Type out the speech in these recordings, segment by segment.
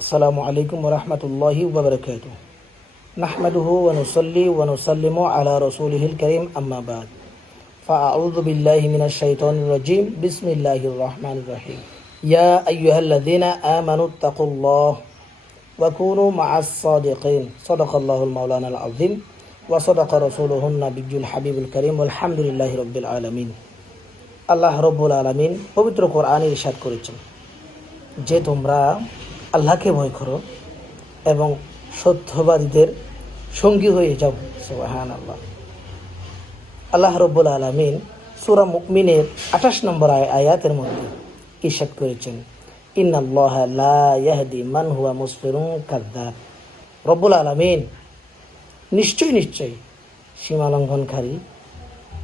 আসসালামু আলাইকুম ওরহমতুল্লাহি ওবরকাতুহ। নাহমাদুহু ওয়া নুসাল্লি ওয়া নুসাল্লিমু আলা রাসূলিহিল কারীম, আম্মা বা'দ। ফাআউযু বিল্লাহি মিনাশ শাইতানির রাজীম। বিসমিল্লাহির রাহমানির রাহিম। ইয়া আইয়ুহাল্লাযীনা আমানুত্তাকুল্লাহ ওয়া কুনু মা'আস সাদিকিন। সাদাকাল্লাহুল মাওলানাল আযীম ওয়া সাদাকা রাসূলুহুন নাবিয়্যুল হাবিবুল কারীম। আলহামদুলিল্লাহি রাব্বিল আলামিন। আল্লাহ রাব্বুল আলামিন পবিত্র কোরআনে ইরশাদ করেছেন যে তোমরা আল্লাহকে ভয় করো এবং সত্যবাদীদের সঙ্গী হয়ে যাও। সুবহানাল্লাহ। আল্লাহ রাব্বুল আলামিন সূরা মুমিনের 28 নম্বর আয়াতের মধ্যে ইরশাদ করেছেন, ইন্নাল্লাহা লা ইয়াহদি মান হুয়া মুসফিরুন কাযযাব। রব্বুল আলামিন নিশ্চয়ই সীমা লঙ্ঘনকারী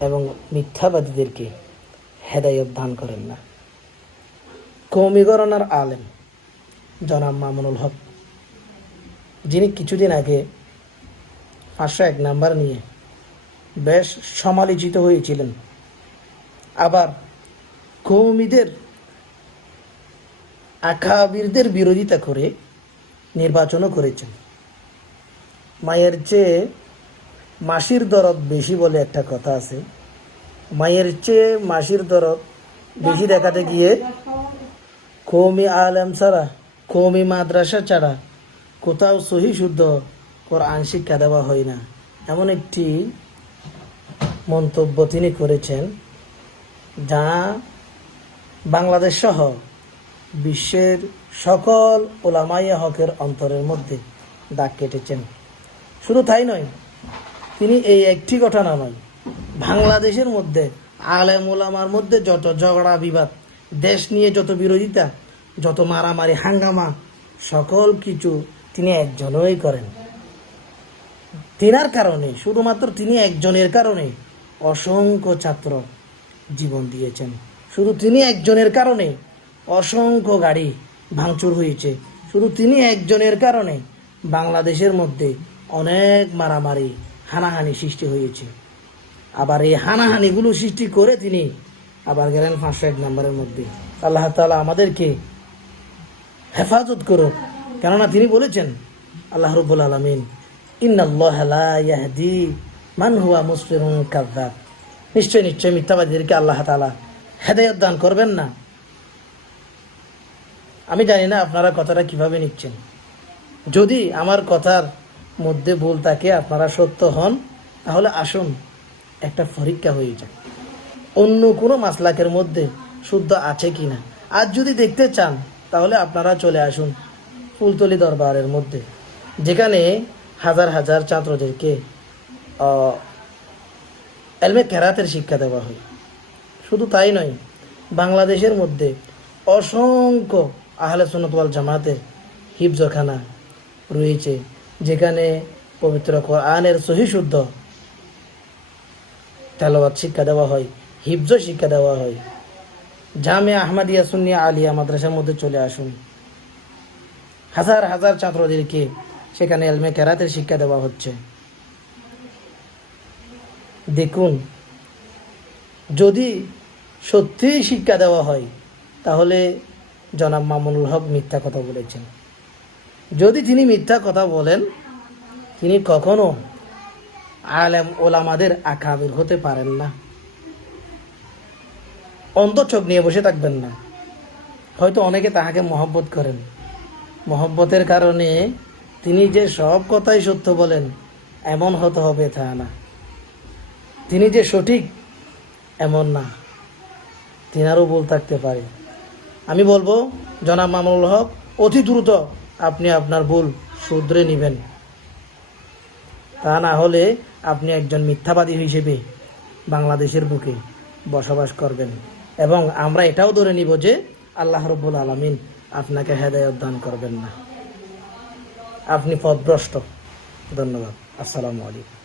এবং মিথ্যাবাদীদেরকে হেদায়েত দান করেন না। কওমি গণনার আলেম জনাব মামুনুল হক, যিনি কিছুদিন আগে 501 নাম্বার নিয়ে বেশ সমালোচিত হয়েছিলেন, আবার কওমিদের আকাবিরদের বিরোধিতা করে নির্বাচনও করেছেন। মায়ের চেয়ে মাসির দরদ বেশি বলে একটা কথা আছে। মায়ের চেয়ে মাসির দরদ বেশি দেখাতে গিয়ে কওমি আলেম ছাড়া, কওমি মাদ্রাসা ছাড়া কোথাও সহি শুদ্ধ কোরআন শিক্ষা দেওয়া হয় না, এমন একটি মন্তব্য তিনি করেছেন, যা বাংলাদেশ সহ বিশ্বের সকল উলামায়ে হকের অন্তরের মধ্যে দাগ কেটেছেন। শুধু তাই নয়, তিনি এই একটি ঘটনা নয়, বাংলাদেশের মধ্যে আলেম উলামার মধ্যে যত ঝগড়া বিবাদ, দেশ নিয়ে যত বিরোধিতা, যত মারামারি হাঙ্গামা, সকল কিছু তিনি একজনই করেন। তিনার কারণে, শুধুমাত্র তিনি একজনের কারণে অসংখ্য ছাত্র জীবন দিয়েছেন। শুধু তিনি একজনের কারণে অসংখ্য গাড়ি ভাঙচুর হয়েছে। শুধু তিনি একজনের কারণে বাংলাদেশের মধ্যে অনেক মারামারি হানাহানি সৃষ্টি হয়েছে। আবার এই হানাহানিগুলো সৃষ্টি করে তিনি আবার গেলেন 501 নম্বরের মধ্যে। আল্লাহ তাআলা আমাদেরকে হেফাজত করুন, কেননা তিনি বলেছেন, আল্লাহ রাব্বুল আলামিন, ইন্নাল্লাহা লা ইয়াহদি মান হুয়া মুসফিরুন কাযযাব। নিশ্চয় মিথ্যাবাদীদেরকে আল্লাহ তাআলা হেদায়েত দান করবেন না। আমি জানি না আপনারা কথাটা কিভাবে নিচ্ছেন। যদি আমার কথার মধ্যে ভুল থাকে, আপনারা সত্য হন, তাহলে আসুন একটা পরীক্ষা হয়ে যায়, অন্য কোনো মাসলাকের মধ্যে শুদ্ধ আছে কিনা। আর যদি দেখতে চান তাহলে আপনারা চলে আসুন ফুলতলি দরবারের মধ্যে, যেখানে হাজার হাজার ছাত্রদেরকে এলমে কেরাতের শিক্ষা দেওয়া হয়। শুধু তাই নয়, বাংলাদেশের মধ্যে অসংখ্য আহলে সুন্নাত ওয়াল জামাতের হিফজখানা রয়েছে, যেখানে পবিত্র কোরআনের সহি শুদ্ধ তেলাওয়াত শিক্ষা দেওয়া হয়, হিফজ শিক্ষা দেওয়া হয়। জামিয়া আহমদিয়া সুন্নিয়া আলিয়া মাদ্রাসার মধ্যে চলে আসুন, হাজার হাজার ছাত্রদেরকে সেখানে এলমে কেরাতের শিক্ষা দেওয়া হচ্ছে। দেখুন, যদি সত্যিই শিক্ষা দেওয়া হয় তাহলে জনাব মামুনুল হক মিথ্যা কথা বলেছেন। যদি তিনি মিথ্যা কথা বলেন, তিনি কখনো আলেম ওলামাদের আকাবির হতে পারেন না। অন্ধ চোখ নিয়ে বসে থাকবেন না। হয়তো অনেকে তাহাকে মহব্বত করেন, মহব্বতের কারণে তিনি যে সব কথাই সত্য বলেন এমন হতে হবে তা না। তিনি যে সঠিক এমন না, তিনারও ভুল থাকতে পারে। আমি বলবো, জনাব মামুনুল হক, অতি দ্রুত আপনি আপনার ভুল শুধরে নেবেন। তা না হলে আপনি একজন মিথ্যাবাদী হিসেবে বাংলাদেশের বুকে বসবাস করবেন, এবং আমরা এটাও ধরে নিব যে আল্লাহ রাব্বুল আলামিন আপনাকে হেদায়েত দান করবেন না, আপনি পথভ্রষ্ট। ধন্যবাদ। আসসালামু আলাইকুম।